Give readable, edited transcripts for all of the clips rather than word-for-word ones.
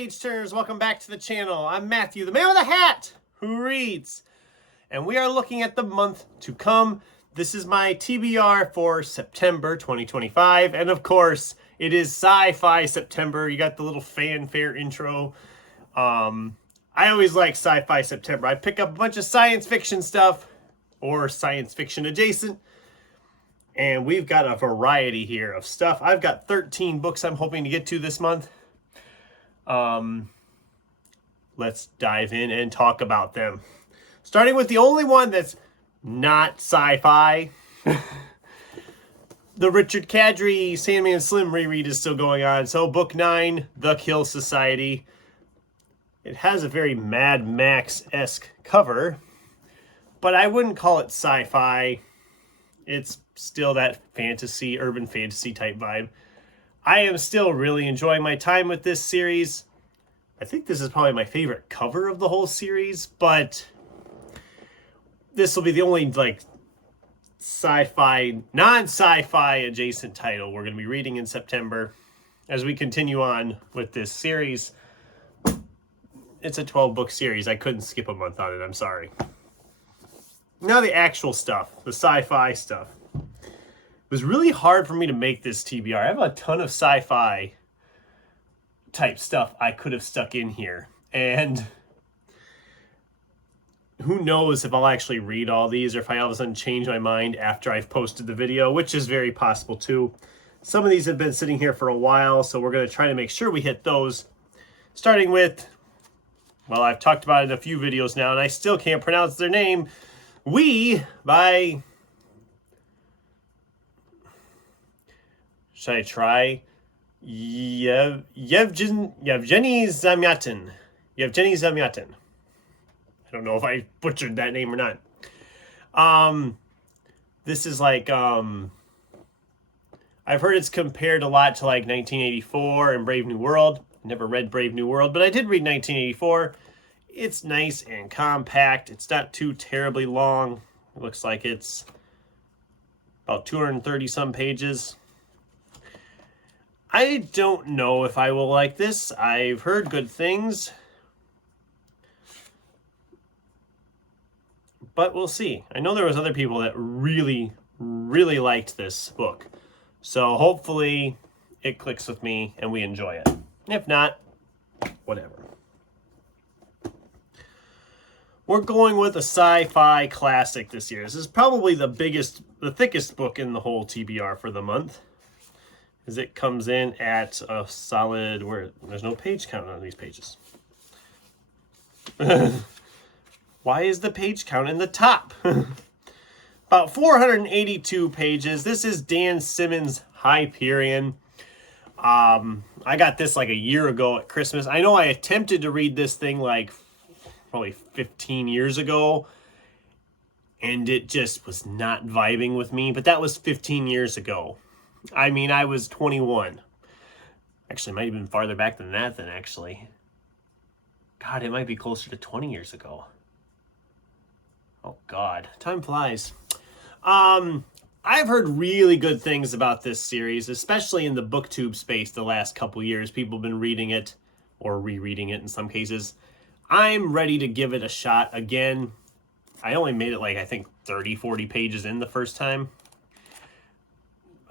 page turners, welcome back to the channel. I'm Matthew, the man with a hat who reads, and we are looking at the month to come. This is my TBR for September 2025, and of course, it is Sci-Fi September. You got the little fanfare intro. I always like Sci-Fi September. I pick up a bunch of science fiction stuff, or science fiction adjacent, and we've got a variety here of stuff. I've got 13 books I'm hoping to get to this month. Let's dive in and talk about them. Starting with the only one that's not sci-fi. The Richard Kadrey Sandman Slim reread is still going on. So book 9, The Kill Society. It has a very Mad Max-esque cover, but I wouldn't call it sci-fi. It's still that fantasy, urban fantasy type vibe. I am still really enjoying my time with this series. I think this is probably my favorite cover of the whole series, but this will be the only sci-fi, non-sci-fi adjacent title we're going to be reading in September as we continue on with this series. It's a 12-book series. I couldn't skip a month on it. I'm sorry. Now the actual stuff, the sci-fi stuff. It was really hard for me to make this TBR. I have a ton of sci-fi type stuff I could have stuck in here. And who knows if I'll actually read all these or if I all of a sudden change my mind after I've posted the video, which is very possible too. Some of these have been sitting here for a while, so we're going to try to make sure we hit those. Starting with, well, I've talked about it in a few videos now, and I still can't pronounce their name. We by... Should I try? Yevgeny Zamyatin. Yevgeny Zamyatin. I don't know if I butchered that name or not. This is like, I've heard it's compared a lot to like 1984 and Brave New World. Never read Brave New World, but I did read 1984. It's nice and compact. It's not too terribly long. It looks like it's about 230 some pages. I don't know if I will like this. I've heard good things, but we'll see. I know there was other people that really, really liked this book. So hopefully it clicks with me and we enjoy it. If not, whatever. We're going with a sci-fi classic this year. This is probably the thickest book in the whole TBR for the month. As it comes in at a solid, there's no page count on these pages. Why is the page count in the top? About 482 pages. This is Dan Simmons' Hyperion. I got this like a year ago at Christmas. I know I attempted to read this thing like probably 15 years ago, and it just was not vibing with me, but that was 15 years ago. I mean, I was 21. Actually, it might have been farther back than that then, actually. God, it might be closer to 20 years ago. Oh, God. Time flies. I've heard really good things about this series, especially in the booktube space the last couple years. People have been reading it, or rereading it in some cases. I'm ready to give it a shot again. I only made it like, I think, 30, 40 pages in the first time.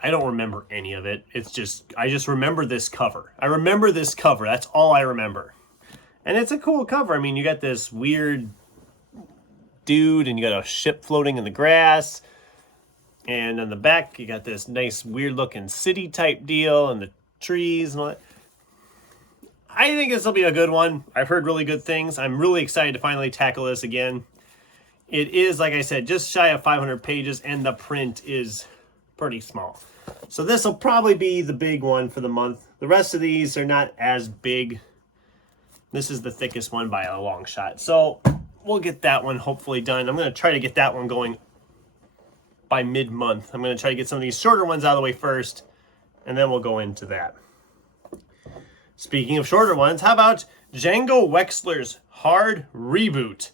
I don't remember any of it. It's just, I just remember this cover. I remember this cover. That's all I remember. And it's a cool cover. I mean, you got this weird dude and you got a ship floating in the grass. And on the back, you got this nice weird looking city type deal and the trees and all that. I think this will be a good one. I've heard really good things. I'm really excited to finally tackle this again. It is, like I said, just shy of 500 pages and the print is pretty small. So this will probably be the big one for the month. The rest of these are not as big. This is the thickest one by a long shot. So we'll get that one hopefully done. I'm going to try to get that one going by mid-month. I'm going to try to get some of these shorter ones out of the way first, and then we'll go into that. Speaking of shorter ones, how about Django Wexler's Hard Reboot?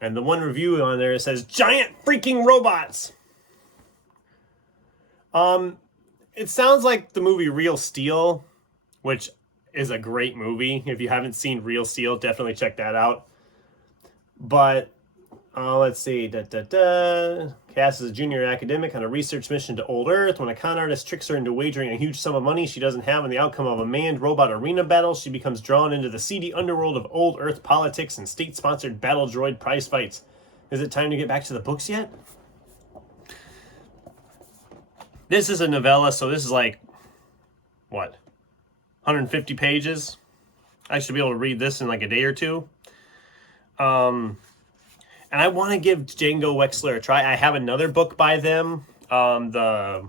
And the one review on there says, giant freaking robots. It sounds like the movie Real Steel, which is a great movie. If you haven't seen Real Steel, definitely check that out. But let's see. Cass is a junior academic on a research mission to Old Earth. When a con artist tricks her into wagering a huge sum of money she doesn't have on the outcome of a manned robot arena battle, she becomes drawn into the seedy underworld of Old Earth politics and state-sponsored battle droid prize fights. Is it time to get back to the books yet? This is a novella, so this is like, what, 150 pages? I should be able to read this in like a day or two. And I want to give Django Wexler a try. I have another book by them, the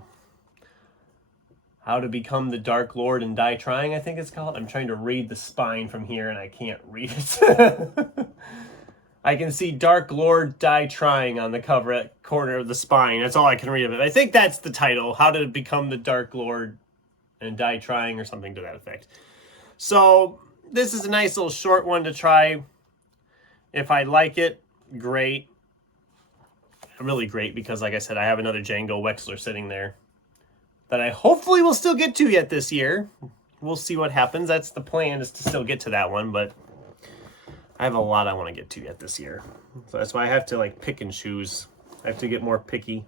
How to Become the Dark Lord and Die Trying, I think it's called. I'm trying to read the spine from here, and I can't read it. I can see Dark Lord Die Trying on the cover at corner of the spine. That's all I can read of it. I think that's the title, How to Become the Dark Lord and Die Trying, or something to that effect. So this is a nice little short one to try. If I like it, great. Really great, because like I said, I have another Django Wexler sitting there that I hopefully will still get to yet this year. We'll see what happens. That's the plan, is to still get to that one, but I have a lot I want to get to yet this year. So that's why I have to like pick and choose. I have to get more picky.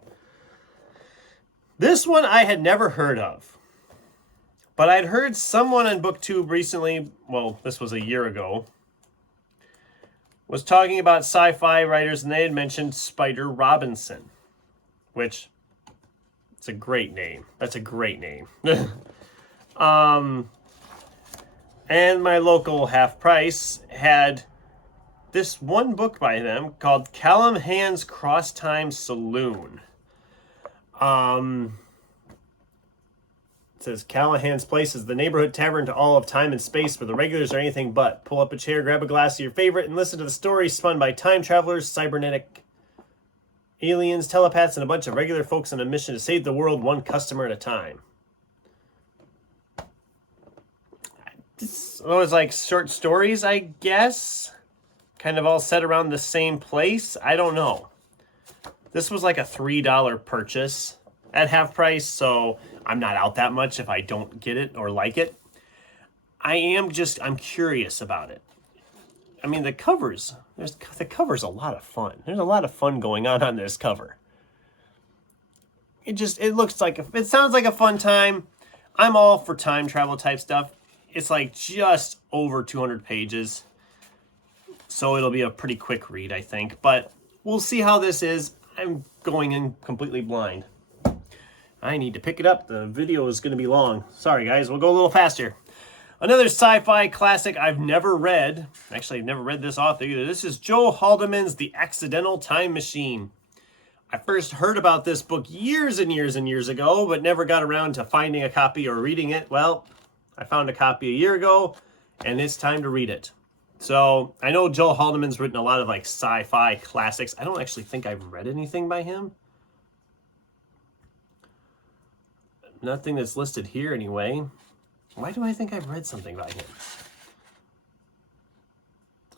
This one I had never heard of, but I'd heard someone on BookTube recently, well, this was a year ago, was talking about sci-fi writers, and they had mentioned Spider Robinson, which, it's a great name. That's a great name. And my local Half Price had this one book by them called Callum Hand's Cross Time Saloon. It says, Callahan's Place is the neighborhood tavern to all of time and space where the regulars are anything but. Pull up a chair, grab a glass of your favorite, and listen to the stories spun by time travelers, cybernetic aliens, telepaths, and a bunch of regular folks on a mission to save the world one customer at a time. It was like short stories, I guess. Kind of all set around the same place. I don't know. This was like a $3 purchase at Half Price, so I'm not out that much if I don't get it or like it. I'm curious about it. I mean, the cover's a lot of fun. There's a lot of fun going on this cover. It sounds like a fun time. I'm all for time travel type stuff. It's like just over 200 pages. So it'll be a pretty quick read, I think. But we'll see how this is. I'm going in completely blind. I need to pick it up. The video is going to be long. Sorry, guys. We'll go a little faster. Another sci-fi classic I've never read. Actually, I've never read this author either. This is Joe Haldeman's The Accidental Time Machine. I first heard about this book years and years and years ago, but never got around to finding a copy or reading it. Well, I found a copy a year ago, and it's time to read it. So, I know Joe Haldeman's written a lot of like sci-fi classics. I don't actually think I've read anything by him. Nothing that's listed here anyway. Why do I think I've read something by him?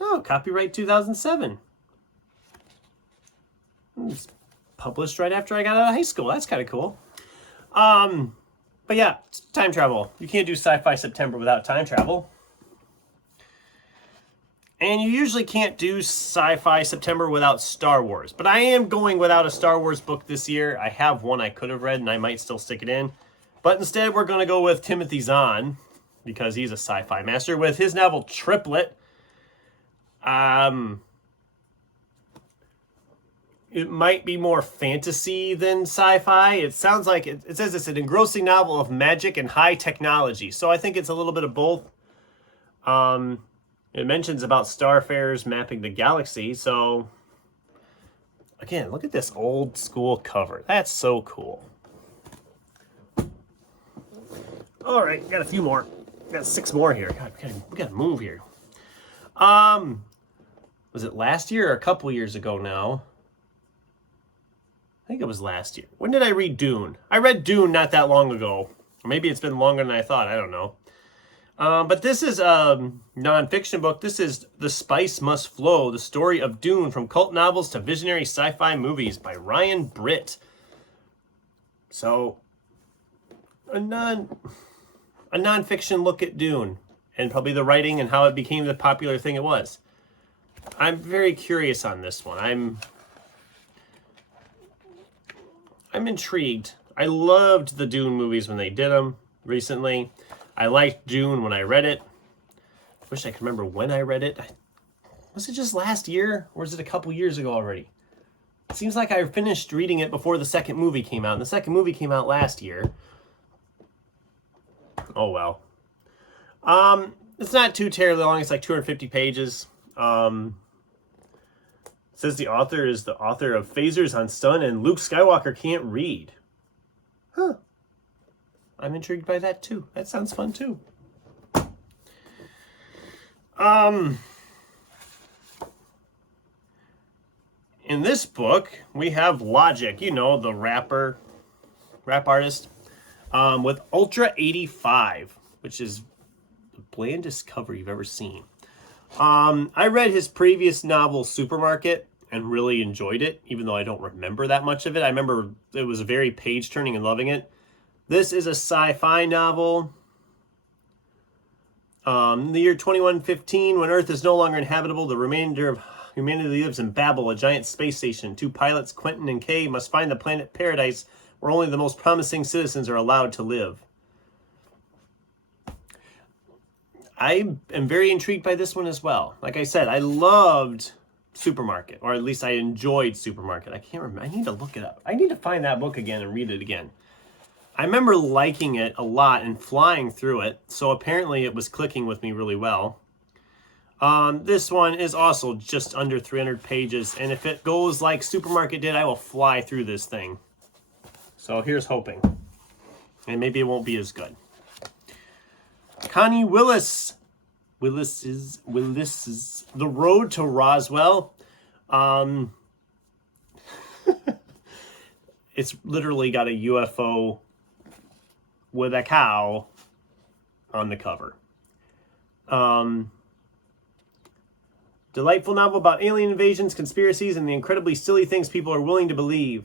Oh, copyright 2007. It's published right after I got out of high school. That's kind of cool. But yeah, time travel. You can't do Sci-Fi September without time travel. And you usually can't do Sci-Fi September without Star Wars. But I am going without a Star Wars book this year. I have one I could have read, and I might still stick it in. But instead, we're going to go with Timothy Zahn, because he's a sci-fi master, with his novel Triplet. It might be more fantasy than sci-fi. It sounds like, it says it's an engrossing novel of magic and high technology. So I think it's a little bit of both. It mentions about starfarers mapping the galaxy. So, again, look at this old school cover. That's so cool. All right, got a few more. Got 6 more here. God, we gotta move here. Was it last year or a couple years ago now? I think it was last year. When did I read Dune? I read Dune not that long ago. Or maybe it's been longer than I thought. I don't know. But this is a nonfiction book. This is The Spice Must Flow, the story of Dune from cult novels to visionary sci-fi movies by Ryan Britt. So, a nonfiction look at Dune. and probably the writing and how it became the popular thing it was. I'm very curious on this one. I'm intrigued. I loved the Dune movies when they did them recently. I liked Dune when I read it. I wish I could remember when I read it. Was it just last year, or was it a couple years ago already? It seems like I finished reading it before the second movie came out, and the second movie came out last year. Oh well. It's not too terribly long. It's like 250 pages. It says the author is the author of Phasers on Stun and Luke Skywalker Can't Read. Huh. I'm intrigued by that too. That sounds fun too. In this book, we have Logic, you know, the rap artist, with Ultra 85, which is the blandest cover you've ever seen. I read his previous novel, Supermarket, and really enjoyed it, even though I don't remember that much of it. I remember it was very page-turning and loving it. This is a sci-fi novel. In the year 2115, when Earth is no longer inhabitable, the remainder of humanity lives in Babel, a giant space station. Two pilots, Quentin and Kay, must find the planet Paradise, where only the most promising citizens are allowed to live. I am very intrigued by this one as well. Like I said, I loved Supermarket, or at least I enjoyed Supermarket. I can't remember. I need to look it up. I need to find that book again and read it again. I remember liking it a lot and flying through it, so apparently it was clicking with me really well. This one is also just under 300 pages, and if it goes like Supermarket did, I will fly through this thing. So here's hoping. And maybe it won't be as good. Connie Willis. Willis's The Road to Roswell. It's literally got a UFO with a cow on the cover. Delightful novel about alien invasions, conspiracies, and the incredibly silly things people are willing to believe.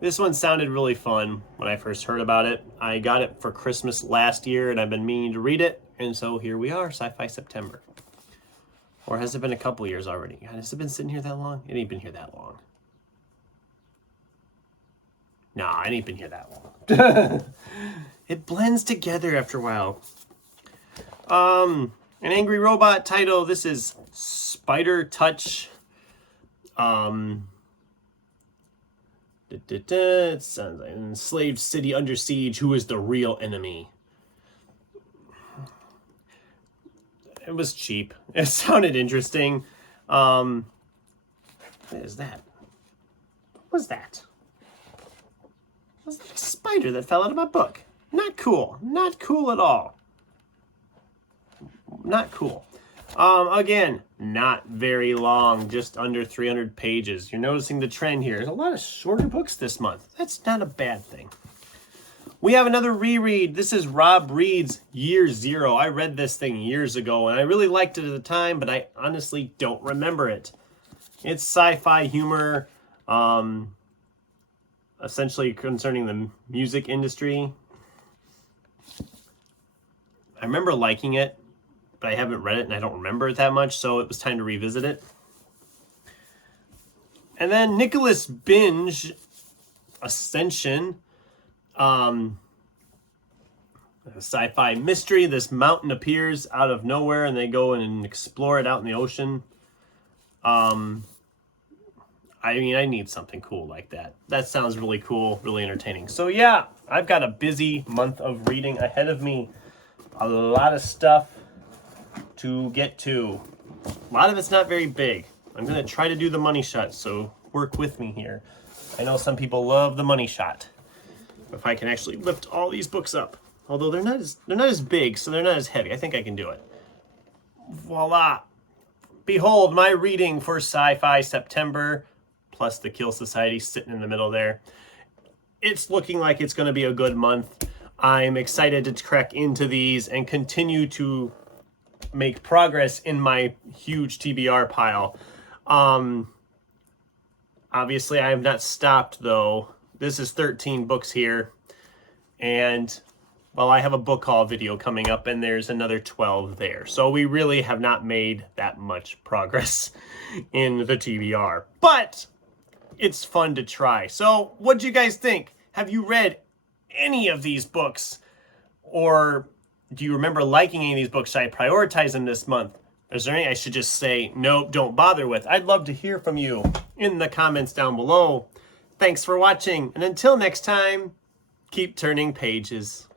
This one sounded really fun when I first heard about it. I got it for Christmas last year, and I've been meaning to read it, and so here we are, Sci-Fi September. Or has it been a couple years already? God, has it been sitting here that long? It ain't been here that long. Nah, it ain't been here that long. It blends together after a while. An angry robot title. This is Spider Touch. It sounds like an enslaved city under siege. Who is the real enemy? It was cheap. It sounded interesting. What is that? What was that? It was like a spider that fell out of my book. Not cool. Not cool at all. Not cool. Again, not very long, just under 300 pages. You're noticing the trend here. There's a lot of shorter books this month. That's not a bad thing. We have another reread. This is Rob Reed's Year Zero. I read this thing years ago, and I really liked it at the time, but I honestly don't remember it. It's sci-fi humor, essentially concerning the music industry. I remember liking it, but I haven't read it and I don't remember it that much, so it was time to revisit it. And then Nicholas Binge, Ascension, a sci-fi mystery. This mountain appears out of nowhere and they go and explore it out in the ocean. I mean, I need something cool like that. That sounds really cool, really entertaining. So yeah, I've got a busy month of reading ahead of me. A lot of stuff to get to. A lot of it's not very big. I'm going to try to do the money shot, so work with me here. I know some people love the money shot. If I can actually lift all these books up. Although they're not as big, so they're not as heavy. I think I can do it. Voila. Behold my reading for Sci-Fi September, plus the Kill Society sitting in the middle there. It's looking like it's going to be a good month. I'm excited to crack into these and continue to make progress in my huge TBR pile. Obviously, I have not stopped, though. This is 13 books here, and Well, I have a book haul video coming up, and there's another 12 there. So we really have not made that much progress in the TBR. But it's fun to try. So what do you guys think? Have you read any of these books? Or do you remember liking any of these books? Should I prioritize them this month? Is there any I should just say, nope, don't bother with? I'd love to hear from you in the comments down below. Thanks for watching. And until next time, keep turning pages.